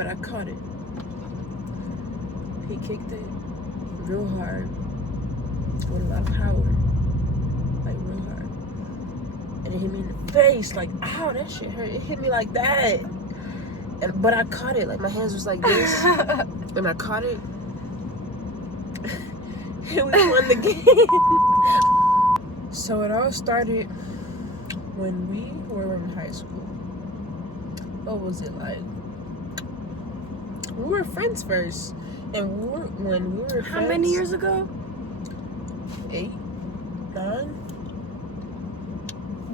but I caught it. He kicked it real hard with a lot of power, like real hard, and it hit me in the face. Like, ow, that shit hurt. It hit me like that, but I caught it. Like, my hands was like this, and I caught it. And we won the game. So it all started when we were in high school. What was it like? We were friends first, and when we were friends. How many years ago? 8, 9.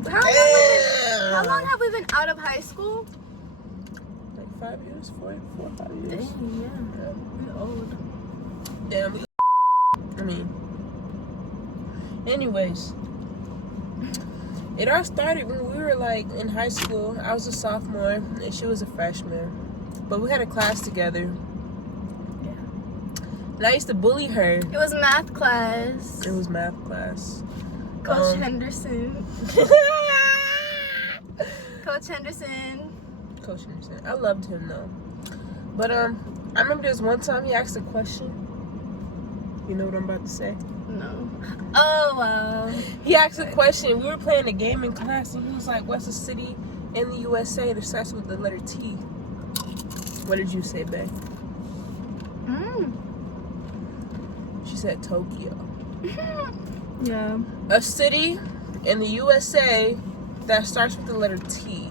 How long have we been out of high school? Like 5 years, 4 or 5 years. Dang, yeah. We're old. Damn. I mean. Anyways, it all started when we were like in high school. I was a sophomore and she was a freshman, but we had a class together. Yeah. And I used to bully her. It was math class. It was math class. Coach Henderson. Coach Henderson. Coach Henderson. I loved him though. But I remember there was one time he asked a question. You know what I'm about to say? No. Oh, wow. He asked a question. We were playing a game in class, and he was like, what's a city in the USA that starts with the letter T? What did you say, babe? She said Tokyo. Yeah. A city in the USA that starts with the letter T.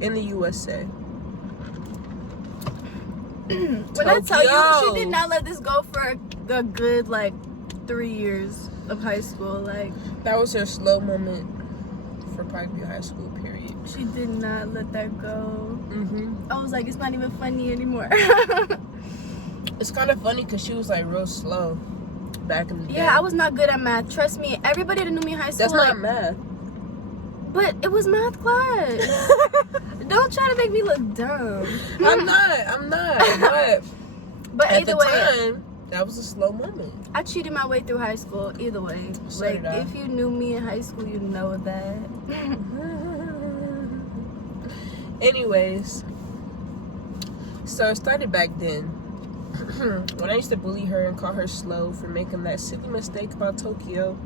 In the USA. When I tell you, she did not let this go for a good, like, 3 years of high school. Like, that was her slow moment for probably high school period. She did not let that go. Mm-hmm. I was like, it's not even funny anymore. It's kind of funny because she was like real slow back in the day. Yeah, I was not good at math. Trust me, everybody that knew me in high school. That's not math. But it was math class. Don't try to make me look dumb. I'm not. But at either the way, time, that was a slow moment. I cheated my way through high school. Either way, So like did I. if you knew me in high school, you know that. Anyways, so it started back then. When I used to bully her and call her slow for making that silly mistake about Tokyo.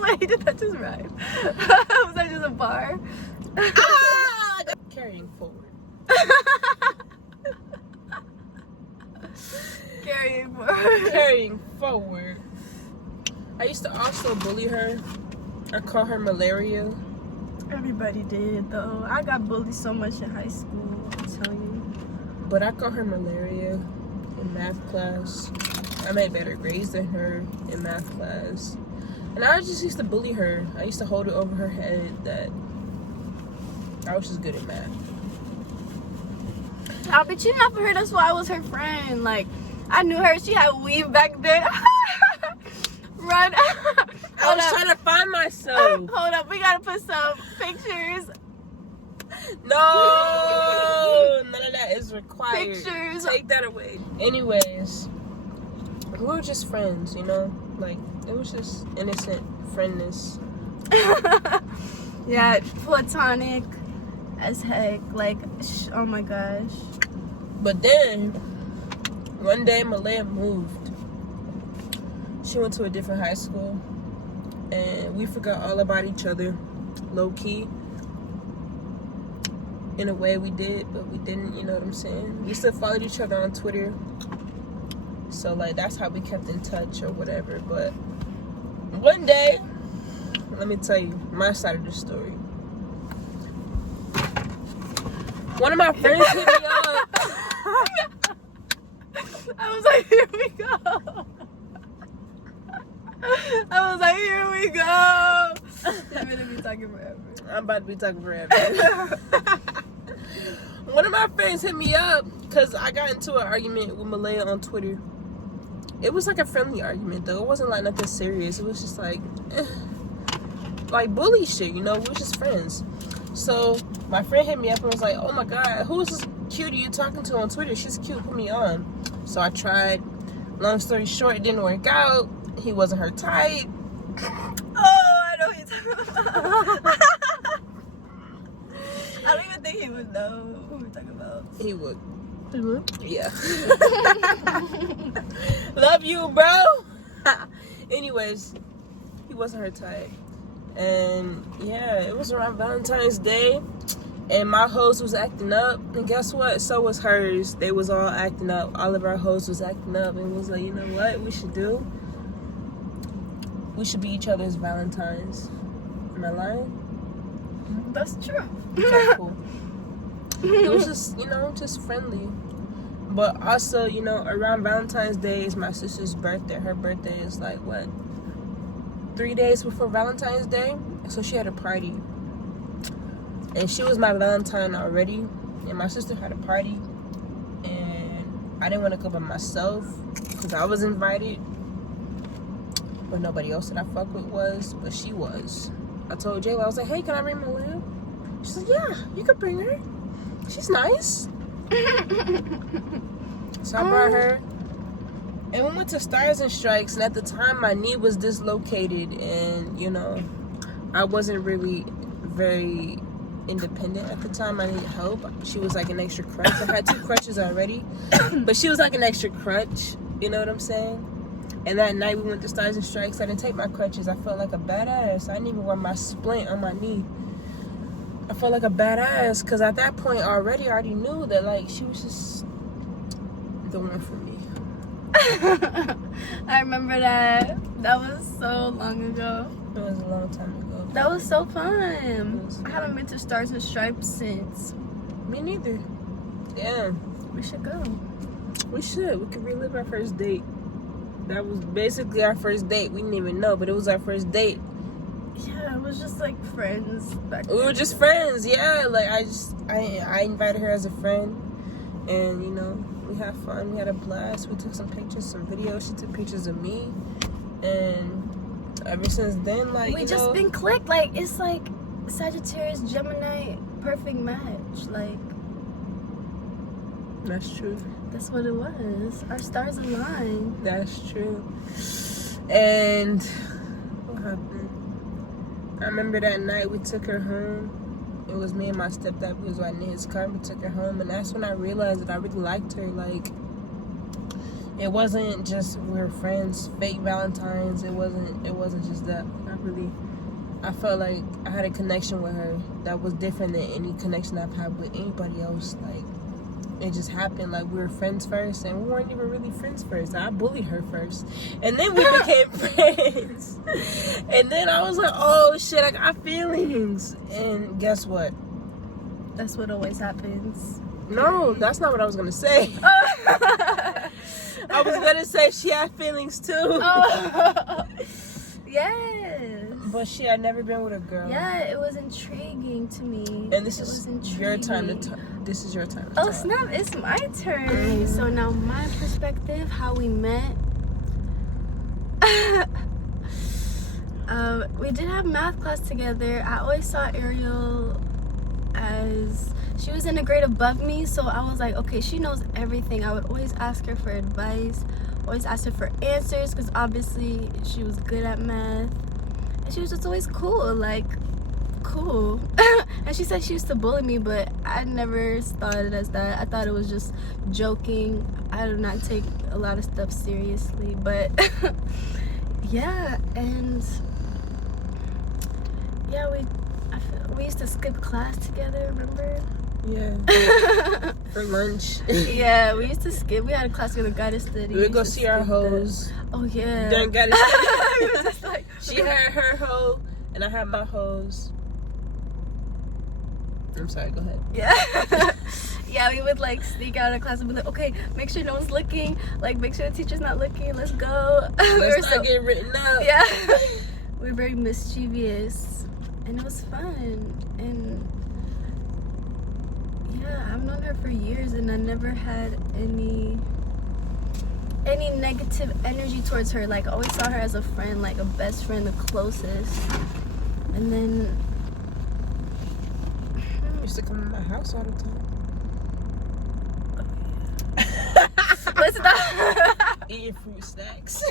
Wait, did that just rhyme? Was that just a bar? Carrying forward. Carrying forward. I used to also bully her. I call her malaria. Everybody did though. I got bullied so much in high school, I'm telling you. But I call her malaria in math class. I made better grades than her in math class. And I just used to bully her. I used to hold it over her head that I was just good at math. I'll be cheating off of her. That's why I was her friend. Like, I knew her. She had weave back then. Run. I was trying to find myself. Hold up. We got to put some pictures. No, none of that is required. Pictures. Take that away. Anyways, we were just friends, you know? Like, it was just innocent friendness. Yeah, platonic as heck. Like, oh my gosh. But then, one day, Malaya moved. She went to a different high school. And we forgot all about each other, low-key. In a way we did, but we didn't, you know what I'm saying? We still followed each other on Twitter. So, like, that's how we kept in touch or whatever. But one day, let me tell you my side of the story. One of my friends hit me up. I was like, here we go. I was like, here we go. You're gonna be talking forever. I'm about to be talking forever. One of my friends hit me up because I got into an argument with Malaya on Twitter. It was like a friendly argument though. It wasn't like nothing serious. It was just like bully shit, you know? We were just friends. So my friend hit me up and was like, oh my god, who's this cutie you talking to on Twitter? She's cute, put me on. So I tried. Long story short, it didn't work out. He wasn't her type. Oh, I know what you're talking about. I don't even think he would know who we're talking about. He would. He would? Yeah. Love you, bro. Anyways, he wasn't her type. And yeah, it was around Valentine's Day. And my host was acting up. And guess what? So was hers. They was all acting up. All of our hosts was acting up. And was like, you know what we should do? We should be each other's Valentines. Am I lying? That's true. Okay, cool. It was just, just friendly. But also, around Valentine's Day is my sister's birthday. Her birthday is like, 3 days before Valentine's Day? So she had a party. And she was my Valentine already. And my sister had a party. And I didn't want to go by myself because I was invited. But nobody else that I fuck with was. But she was. I told Jayla, I was like, hey, can I bring Malia? She said, yeah, you could bring her. She's nice. So I brought her. And we went to Stars and Strikes. And at the time, my knee was dislocated. And, I wasn't really very independent at the time. I needed help. She was like an extra crutch. I had 2 crutches already. But she was like an extra crutch. You know what I'm saying? And that night we went to Stars and Strikes. I didn't take my crutches. I felt like a badass. I didn't even wear my splint on my knee. I felt like a badass because at that point I already knew that like she was just the one for me. I remember that. That was so long ago. It was a long time ago. That was so fun. I haven't been to Stars and Stripes since. Me neither. Yeah. We should go. We should. We could relive our first date. That was basically our first date. We didn't even know, but it was our first date. Yeah, it was just like friends back then. We were just friends, yeah. Like I invited her as a friend, and we had fun. We had a blast. We took some pictures, some videos. She took pictures of me, and ever since then, like we just been clicked. Like it's like Sagittarius, Gemini, perfect match. Like that's true. That's what it was. Our stars aligned. That's true. And what happened? I remember that night we took her home. It was me and my stepdad. We was riding in his car. We took her home, and that's when I realized that I really liked her. Like, it wasn't just we were friends, fake Valentines. It wasn't just that. I felt like I had a connection with her that was different than any connection I've had with anybody else. Like, it just happened. Like, we were friends first, and we weren't even really friends first. I bullied her first, and then we became friends. And then I was like, oh shit, I got feelings. And guess what? That's what always happens. No, that's not what I was gonna say. I was gonna say she had feelings too. Oh. Yes. But she had never been with a girl. Yeah, it was intriguing to me. And this is your time to talk. This is your time to talk. Oh snap, it's my turn. So now my perspective, how we met. We did have math class together. I always saw Ariel as she was in a grade above me, so I was like, okay, she knows everything. I would always ask her for advice, always ask her for answers, because obviously she was good at math, and she was just always cool. And she said she used to bully me, but I never thought it as that. I thought it was just joking. I do not take a lot of stuff seriously, but yeah. And yeah, we used to skip class together, remember? Yeah. For lunch. Yeah, we used to skip. We had a class together, goddess study. We would go see our hoes. Oh yeah. During goddess study. We were just like, she had her hoe and I had my hoes. I'm sorry, go ahead. Yeah. Yeah, we would like sneak out of class and be like, okay, make sure no one's looking. Like, make sure the teacher's not looking. Let's go. Let's not get written up. Yeah. We were very mischievous. And it was fun. And yeah, I've known her for years and I never had any negative energy towards her. Like, I always saw her as a friend, like a best friend, the closest. And then used to come to my house all the time. Let's not Eating fruit snacks.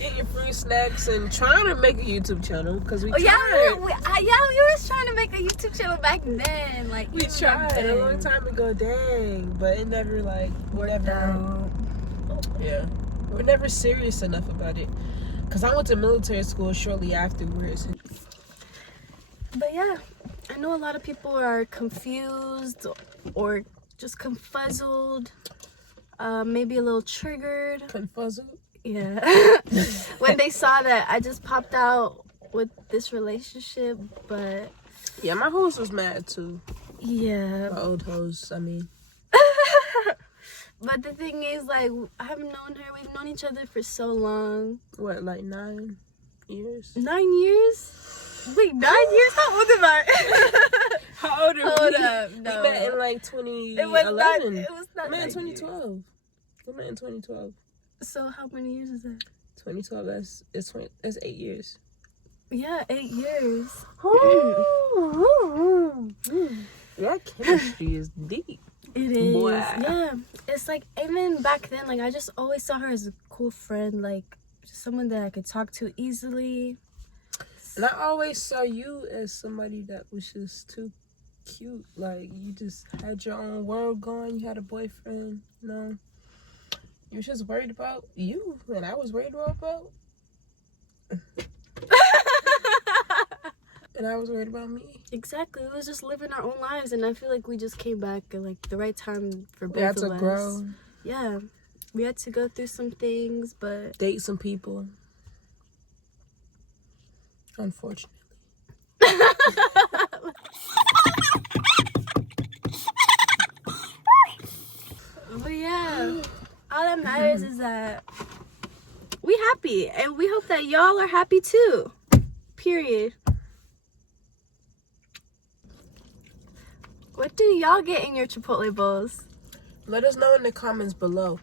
Eating fruit snacks and trying to make a YouTube channel because we tried. Yeah, we was trying to make a YouTube channel back then. Like We tried a long time ago, dang, but it never worked out. Yeah, we're never serious enough about it. Cause I went to military school shortly afterwards. But yeah, I know a lot of people are confused or just confuzzled, maybe a little triggered. Confuzzled? Yeah. When they saw that I just popped out with this relationship, but yeah, my host was mad too. Yeah. My old host, I mean. But the thing is, like, I've known her. We've known each other for so long. What, like 9 years? 9 years? Wait, 9 years? How old am I? How old are we? Hold up, no. We met in like 2011. It was not. We met in 2012. We met in 2012. So how many years is that? 2012. That's 8 years. Yeah, 8 years. That chemistry is deep. It is. Boy. Yeah. It's like, even back then, like, I just always saw her as a cool friend, like, just someone that I could talk to easily. And I always saw you as somebody that was just too cute. Like, you just had your own world going. You had a boyfriend, you know. You were just worried about you, and I was worried about. And I was worried about me. Exactly. We was just living our own lives, and I feel like we just came back at like the right time for both of us. We had to grow. Yeah. We had to go through some things, but date some people. Unfortunately. But yeah, all that matters is that we happy, and we hope that y'all are happy too. Period. What do y'all get in your Chipotle bowls? Let us know in the comments below.